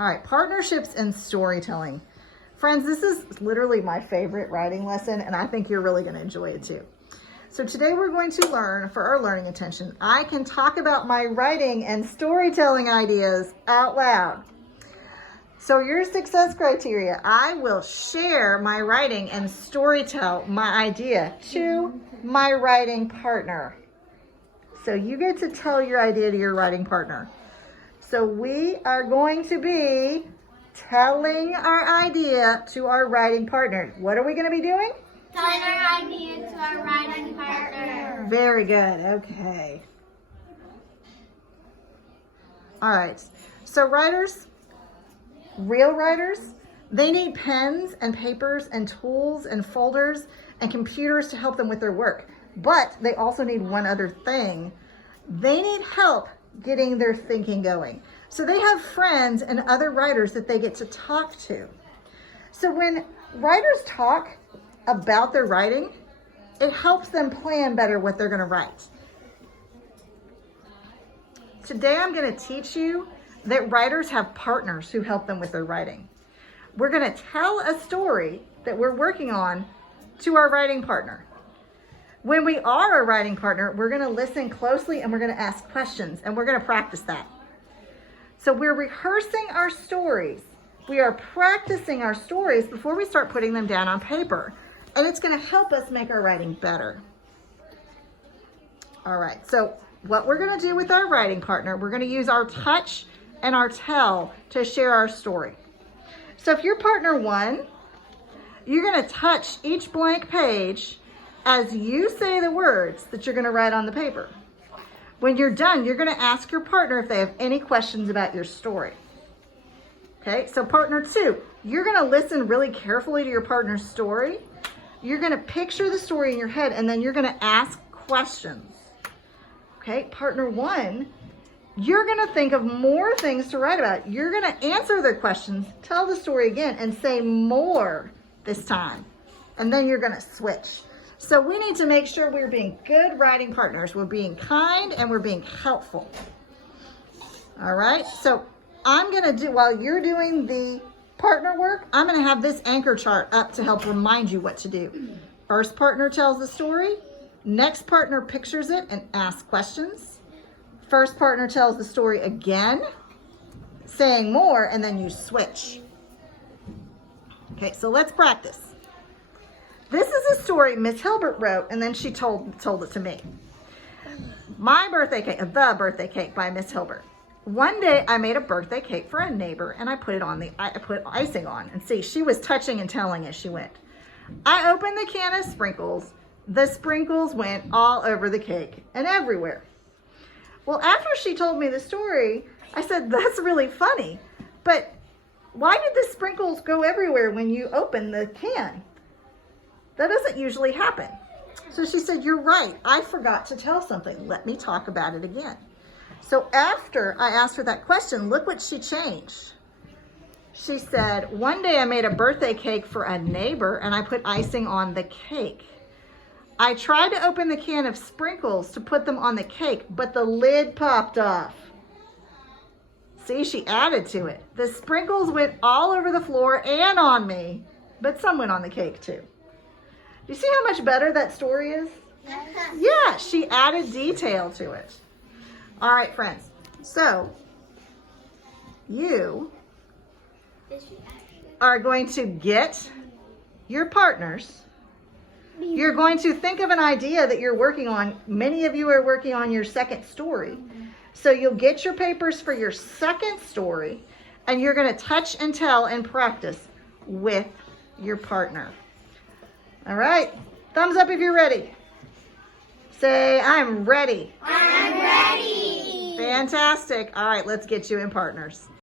All right, partnerships and storytelling. Friends, this is literally my favorite writing lesson, and I think you're really going to enjoy it too. So today we're going to learn, for our learning attention, I can talk about my writing and storytelling ideas out loud. So your success criteria, I will share my writing and storytell my idea to my writing partner. So you get to tell your idea to your writing partner. So we are going to be telling our idea to our writing partner. What are we going to be doing? Telling our idea to our writing partner. Very good. Okay. All right. So writers, real writers, they need pens and papers and tools and folders and computers to help them with their work. But they also need one other thing. They need help getting their thinking going. So they have friends and other writers that they get to talk to. So when writers talk about their writing, it helps them plan better what they're going to write. Today I'm going to teach you that writers have partners who help them with their writing. We're going to tell a story that we're working on to our writing partner. When we are a writing partner, we're going to listen closely and we're going to ask questions, and we're going to practice that. So we're rehearsing our stories. We are practicing our stories before we start putting them down on paper. And it's going to help us make our writing better. All right, so what we're going to do with our writing partner, we're going to use our touch and our tell to share our story. So if you're partner one, you're going to touch each blank page as you say the words that you're going to write on the paper. When you're done, you're going to ask your partner if they have any questions about your story. Okay, so partner two, you're going to listen really carefully to your partner's story. You're going to picture the story in your head, and then you're going to ask questions. Okay, partner one, you're going to think of more things to write about. You're going to answer their questions, tell the story again, and say more this time. And then you're going to switch. So we need to make sure we're being good writing partners. We're being kind and we're being helpful. All right, so I'm going to do, while you're doing the partner work, I'm going to have this anchor chart up to help remind you what to do. First partner tells the story. Next partner pictures it and asks questions. First partner tells the story again, saying more, and then you switch. Okay, so let's practice. This is a story Miss Hilbert wrote, and then she told it to me. My birthday cake, the birthday cake by Miss Hilbert. One day I made a birthday cake for a neighbor, and I put icing on. And see, she was touching and telling as she went. I opened the can of sprinkles. The sprinkles went all over the cake and everywhere. Well, after she told me the story, I said, that's really funny. But why did the sprinkles go everywhere when you open the can? That doesn't usually happen. So she said, you're right. I forgot to tell something. Let me talk about it again. So after I asked her that question, look what she changed. She said, one day I made a birthday cake for a neighbor and I put icing on the cake. I tried to open the can of sprinkles to put them on the cake, but the lid popped off. See, she added to it. The sprinkles went all over the floor and on me, but some went on the cake too. You see how much better that story is? Yeah, she added detail to it. All right, friends. So you are going to get your partners. You're going to think of an idea that you're working on. Many of you are working on your second story. So you'll get your papers for your second story, and you're going to touch and tell and practice with your partner. All right, thumbs up if you're ready. Say, I'm ready. I'm ready. Fantastic. All right, let's get you in partners.